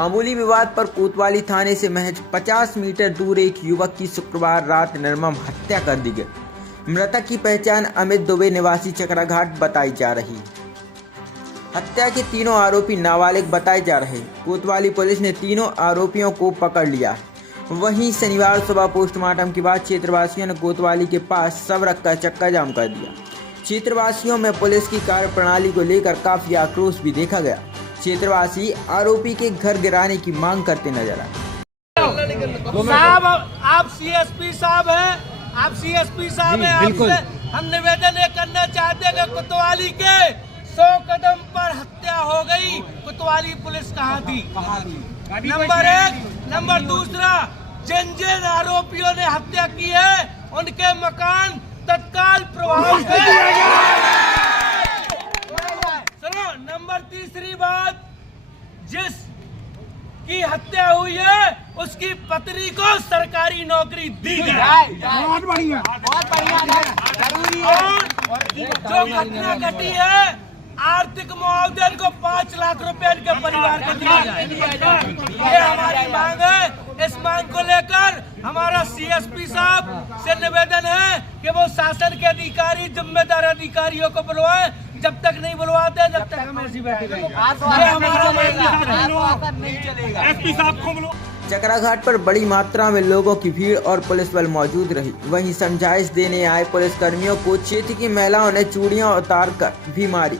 मामूली विवाद पर कोतवाली थाने से महज 50 मीटर दूर एक युवक की शुक्रवार रात निर्मम हत्या कर दी गई। मृतक की पहचान अमित दुबे निवासी चकराघाट बताई जा रही। हत्या के तीनों आरोपी नाबालिग बताए जा रहे। कोतवाली पुलिस ने तीनों आरोपियों को पकड़ लिया। वहीं शनिवार सुबह पोस्टमार्टम के बाद क्षेत्रवासियों ने कोतवाली के पास शव रखकर चक्का जाम कर दिया। क्षेत्रवासियों में पुलिस की कार्यप्रणाली को लेकर काफी आक्रोश भी देखा गया। क्षेत्रवासी आरोपी के घर गिराने की मांग करते नजर आए। साहब, आप सीएसपी साहब हैं, आप सीएसपी साहब हैं, आपसे हम निवेदन ये करना चाहते हैं कि कोतवाली के 100 कदम पर हत्या हो गई। कोतवाली पुलिस कहाँ थी? नंबर 1। नंबर दूसरा, जिन आरोपियों ने हत्या की है उनके मकान तत्काल प्रभाव से। सुनो, नंबर तीसरी बात, जिस की हत्या हुई है उसकी पत्नी को सरकारी नौकरी दी गई। बहुत बढ़िया, बहुत बढ़िया, जरूरी है। जो घटना घटी है, आर्थिक मुआवजे को 5 लाख रुपए इनके परिवार को दिया जाए, ये हमारी मांग है। इस मांग को लेकर हमारा सीएसपी साहब से निवेदन है कि वो शासन के अधिकारी, जिम्मेदार अधिकारियों को बुलवाएं। जब तक नहीं बुलवाते, जब तक हम ऐसी बैठे एसपी साहब को बुलवा। चकराघाट पर बड़ी मात्रा में लोगों की भीड़ और पुलिस बल मौजूद रही। वहीं समझाइश देने आए पुलिस कर्मियों को क्षेत्र की महिलाओं ने चूड़ियां उतार कर भी मारी।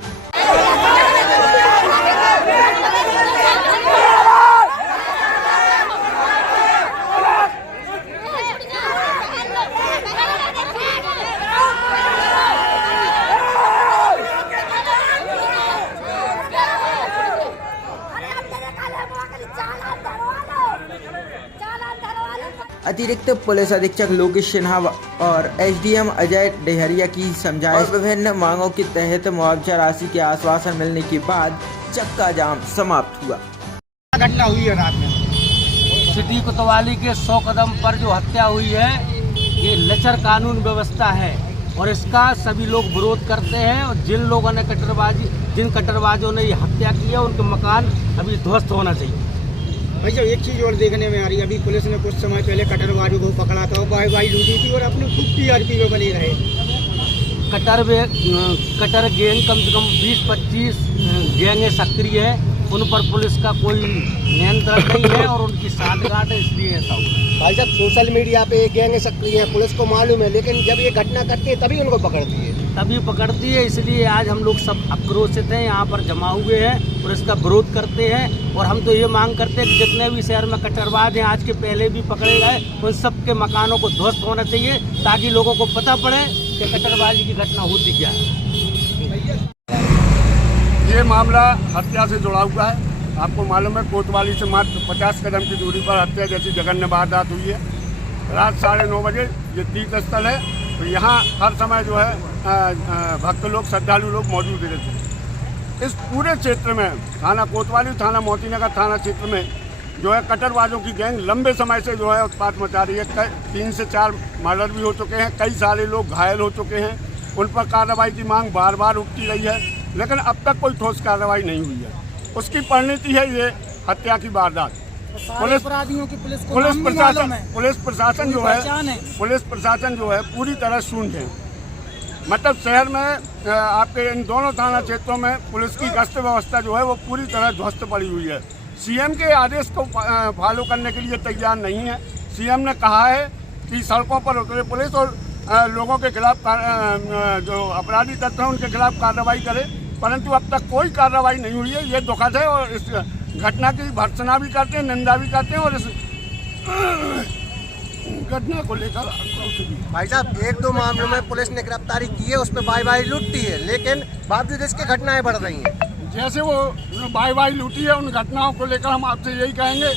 अतिरिक्त पुलिस अधीक्षक लोकेश सिन्हा और एसडीएम अजय डेहरिया की समझाइश विभिन्न मांगों के तहत मुआवजा राशि के आश्वासन मिलने के बाद चक्का जाम समाप्त हुआ। घटना हुई है रात में सिटी कोतवाली के 100 कदम पर जो हत्या हुई है, ये लचर कानून व्यवस्था है और इसका सभी लोग विरोध करते हैं। और जिन लोगों ने जिन कट्टरबाजों ने ये हत्या की है उनके मकान अभी ध्वस्त होना चाहिए। भाई साहब, एक चीज़ और देखने में आ रही है, अभी पुलिस ने कुछ समय पहले कट्टरबाजों को पकड़ा था, वाई लूटी थी और अपने खुद टीआरपी में बने रहे। कट्टर गैंग कम से कम 20-25 गैंगें सक्रिय है, उन पर पुलिस का कोई नियंत्रण नहीं है और उनकी साठगांठ है, इसलिए ऐसा हुआ। भाई साहब, सोशल मीडिया पे गैंग सक्रिय है, पुलिस को मालूम है, लेकिन जब ये घटना करती है तभी उनको पकड़ती है। इसलिए आज हम लोग सब आक्रोशित हैं, यहाँ पर जमा हुए हैं और इसका विरोध करते हैं। और हम तो ये मांग करते हैं कि जितने भी शहर में कट्टरबाज हैं, आज के पहले भी पकड़े गए, उन सब के मकानों को ध्वस्त होना चाहिए ताकि लोगों को पता पड़े कि कट्टरबाजी की घटना होती क्या है। ये मामला हत्या से जुड़ा हुआ है। आपको मालूम है, कोतवाली से मात्र 50 कदम की दूरी पर हत्या जैसी जघन्य वारदात हुई है। रात 9:30 बजे ये तीर्थ स्थल है, तो यहाँ हर समय जो है भक्त लोग, श्रद्धालु लोग मौजूद रहते हैं। इस पूरे क्षेत्र में थाना कोतवाली, थाना मोतीनगर थाना क्षेत्र में जो है कट्टरबाजों की गैंग लंबे समय से जो है उत्पात मचा रही है। 3 से 4 मर्डर भी हो चुके हैं, कई सारे लोग घायल हो चुके हैं। उन पर कार्रवाई की मांग बार बार उठती रही है, लेकिन अब तक कोई ठोस कार्रवाई नहीं हुई है। उसकी परिणति है ये हत्या की वारदात। पुलिस प्रशासन जो है पूरी तरह शून्य है। मतलब शहर में आपके इन दोनों थाना क्षेत्रों में पुलिस की गश्त व्यवस्था जो है वो पूरी तरह ध्वस्त पड़ी हुई है। सीएम के आदेश को फॉलो करने के लिए तैयार नहीं है। सीएम ने कहा है कि सड़कों पर उतरे पुलिस और लोगों के खिलाफ जो अपराधी तत्व हैं उनके खिलाफ कार्रवाई करे, परंतु अब तक कोई कार्रवाई नहीं हुई है। ये दुखद है और इस घटना की भर्त्सना भी करते हैं, निंदा भी करते हैं और इस घटना को लेकर। भाई साहब, 1-2 मामलों में पुलिस ने गिरफ्तारी की है, उस पर वाई लूटती है, लेकिन बावजूद इसके घटनाएं बढ़ रही हैं। जैसे वो वाई लूटी है, उन घटनाओं को लेकर हम आपसे यही कहेंगे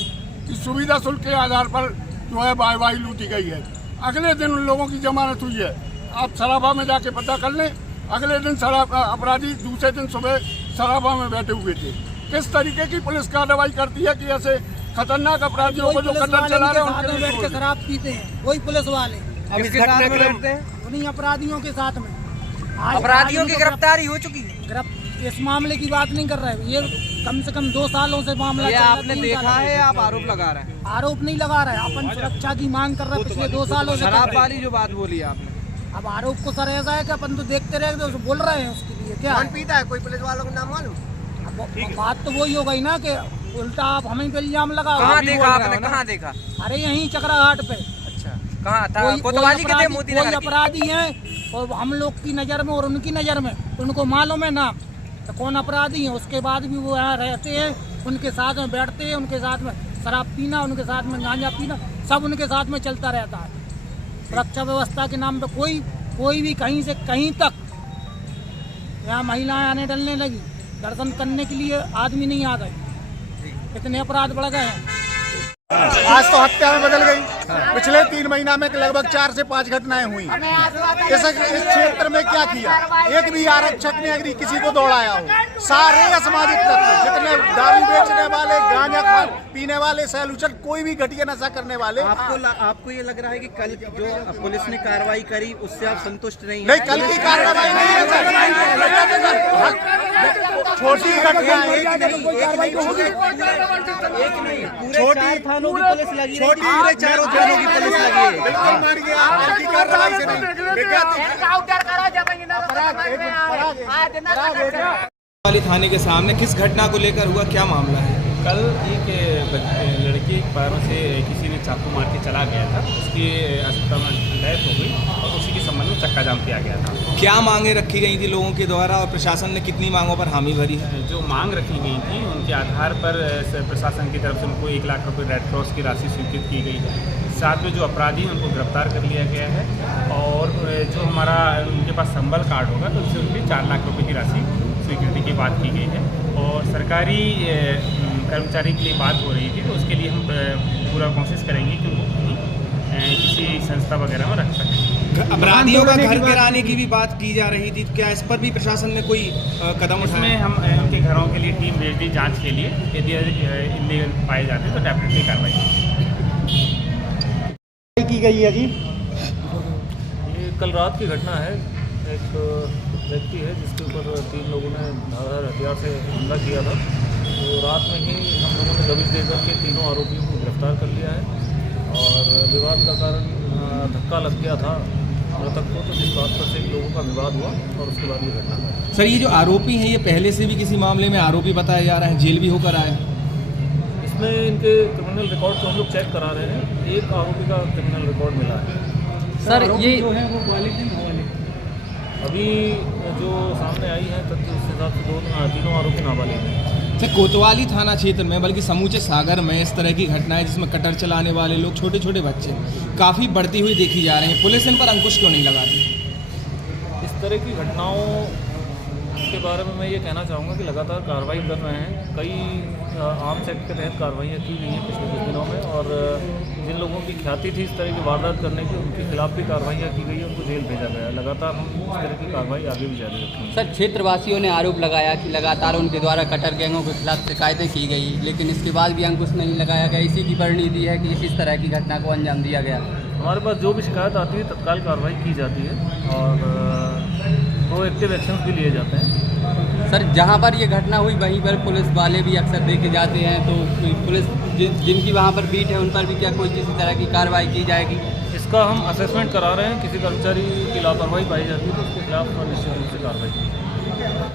कि सुविधा शुल्क के आधार पर जो है वाई लूटी गई है। अगले दिन उन लोगों की जमानत हुई है। आप सराफा में जाके पता कर लें, अगले दिन अपराधी दूसरे दिन सुबह सराफा में बैठे हुए थे। किस तरीके की पुलिस कार्रवाई करती है कि ऐसे खतरनाक अपराधियों को जो कत्ल चला रहे हैं बैठ के शराब पीते हैं, वही पुलिस वाले उन्हीं अपराधियों के साथ में। अपराधियों की गिरफ्तारी हो चुकी है। इस मामले की बात नहीं कर रहे हैं, ये कम से कम 2 सालों से मामला ये चल रहा है, आपने 3 देखा साल है, आप आरोप लगा रहे हैं? आरोप नहीं लगा रहे, अपन सुरक्षा की मांग कर रहे हैं पिछले 2 सालों से। शराब वाली जो बात बोली है आपने, अब आरोप को सर ऐसा है कि अपन तो देखते रहे तो बोल रहे हैं उसके लिए क्या कौन पीता है? कोई पुलिस वालों का नाम मालूम? अब बात तो वही हो गई ना कि उल्टा आप हमें पे इल्जाम लगाओ। कहाँ अभी देखा बोल रहे आपने, हो ना। कहाँ देखा? अरे यहीं चकराघाट पे अच्छा, कहाँ था? कोतवाली के थे, मोती नगर कोई की? अपराधी हैं और हम लोग की नज़र में और उनकी नज़र में उनको मालूम है ना तो कौन अपराधी है। उसके बाद भी वो यहाँ रहते हैं, उनके साथ में बैठते हैं, उनके साथ में शराब पीना, उनके साथ में गांजा पीना, सब उनके साथ में चलता रहता है। सुरक्षा व्यवस्था के नाम पे कोई भी कहीं से कहीं तक यहाँ महिलाएं आने डलने लगी, दर्शन करने के लिए आदमी नहीं आ गए, इतने अपराध बढ़ गए हैं। आज तो हत्या में बदल गई। पिछले 3 महीना में लगभग 4 से 5 घटनाएं हुई। इस क्षेत्र में क्या किया? एक भी आरक्षक ने अगर किसी को दौड़ाया हो? सारे असामाजिक तत्व, जितने दारू बेचने वाले, गांजा पीने वाले, सैलूचल, कोई भी घटिया नशा करने वाले। आपको ये लग रहा है कि कल जो पुलिस ने कार्रवाई करी उससे आप संतुष्ट नहीं नहीं, कल की कार्रवाई नहीं है सर। छोटी घटना छोटी थानों की पुलिस लगी, पूरे 4 थानों की पुलिस लगी है। बिल्कुल मान गया, कल की कार्रवाई से नहीं। वाली थाने के सामने किस घटना को लेकर हुआ, क्या मामला है? कल एक लड़की एक पैरों से किसी ने चाकू मार के चला गया था, उसकी अस्पताल में डेथ हो गई और उसी के संबंध में चक्का जाम किया गया था। क्या मांगे रखी गई थी लोगों के द्वारा और प्रशासन ने कितनी मांगों पर हामी भरी है? जो मांग रखी गई थी उनके आधार पर प्रशासन की तरफ से उनको 1 लाख रुपये रेड क्रॉस की राशि स्वीकृत की गई है। साथ में जो अपराधी हैं उनको गिरफ्तार कर लिया गया है और जो हमारा उनके पास संबल कार्ड होगा तो उससे उनकी 4 लाख रुपये की राशि स्वीकृति की बात की गई है। और सरकारी कर्मचारी के लिए बात हो रही थी तो उसके लिए हम पूरा कोशिश करेंगे कि उनको कहीं किसी संस्था वगैरह में रख सकें। अपराधियों का घर गिराने की भी बात की जा रही थी, क्या इस पर भी प्रशासन ने कोई कदम उठाया? इसमें हम उनके घरों के लिए टीम भेज दी जांच के लिए, यदि इलीगल पाए जाते हैं तो डेफिनेटली कार्रवाई की गई है जी। ये कल रात की घटना है। एक व्यक्ति है जिसके ऊपर 3 लोगों ने धारदार हथियार से हमला किया था। तो रात में ही हम लोगों ने दबिश देकर के तीनों आरोपियों को गिरफ्तार कर लिया है और विवाद का कारण धक्का लग गया था मृतक को, तो जिस बात पर से लोगों का विवाद हुआ और उसके बाद ये घटना है। सर, ये जो आरोपी हैं ये पहले से भी किसी मामले में आरोपी बताया जा रहा है, जेल भी होकर आए? इसमें इनके क्रिमिनल रिकॉर्ड को हम लोग चेक करा रहे हैं। एक आरोपी का क्रिमिनल रिकॉर्ड मिला है। सर ये जो है वो अभी जो सामने आई है तथ्य उस हिसाब से तीनों आरोपी नाबालिग हैं। सर, कोतवाली थाना क्षेत्र में बल्कि समूचे सागर में इस तरह की घटनाएं जिसमें कटर चलाने वाले लोग, छोटे छोटे बच्चे काफ़ी बढ़ती हुई देखी जा रही हैं, पुलिस इन पर अंकुश क्यों नहीं लगाती? इस तरह की घटनाओं के बारे में मैं ये कहना चाहूँगा कि लगातार कार्रवाई कर रहे हैं। कई आर्म्स एक्ट के तहत कार्रवाइयाँ की गई हैं पिछले कुछ दिनों में और जिन लोगों की ख्याति थी इस तरह की वारदात करने की, उनके खिलाफ भी कार्रवाइयाँ की गई है, उनको जेल भेजा गया है। लगातार हम इस तरह की कार्रवाई आगे भी जारी रखेंगे। सर, क्षेत्रवासियों ने आरोप लगाया कि लगातार उनके द्वारा कटर गैंगों के खिलाफ शिकायतें की गई, लेकिन इसके बाद भी अंकुश नहीं लगाया गया। इसी की परिणति है कि इस तरह की घटना को अंजाम दिया गया। हमारे पास जो भी शिकायत आती है तत्काल कार्रवाई की जाती है और प्रोएक्टिव एक्शन भी लिए जाते हैं। सर, जहाँ पर ये घटना हुई वहीं पर पुलिस वाले भी अक्सर देखे जाते हैं, तो पुलिस जिनकी वहाँ पर बीट है उन पर भी क्या कोई किसी तरह की कार्रवाई की जाएगी? इसका हम असेसमेंट करा रहे हैं। किसी कर्मचारी की लापरवाही पाई जाती है तो उसके खिलाफ निश्चित रूप से कार्रवाई की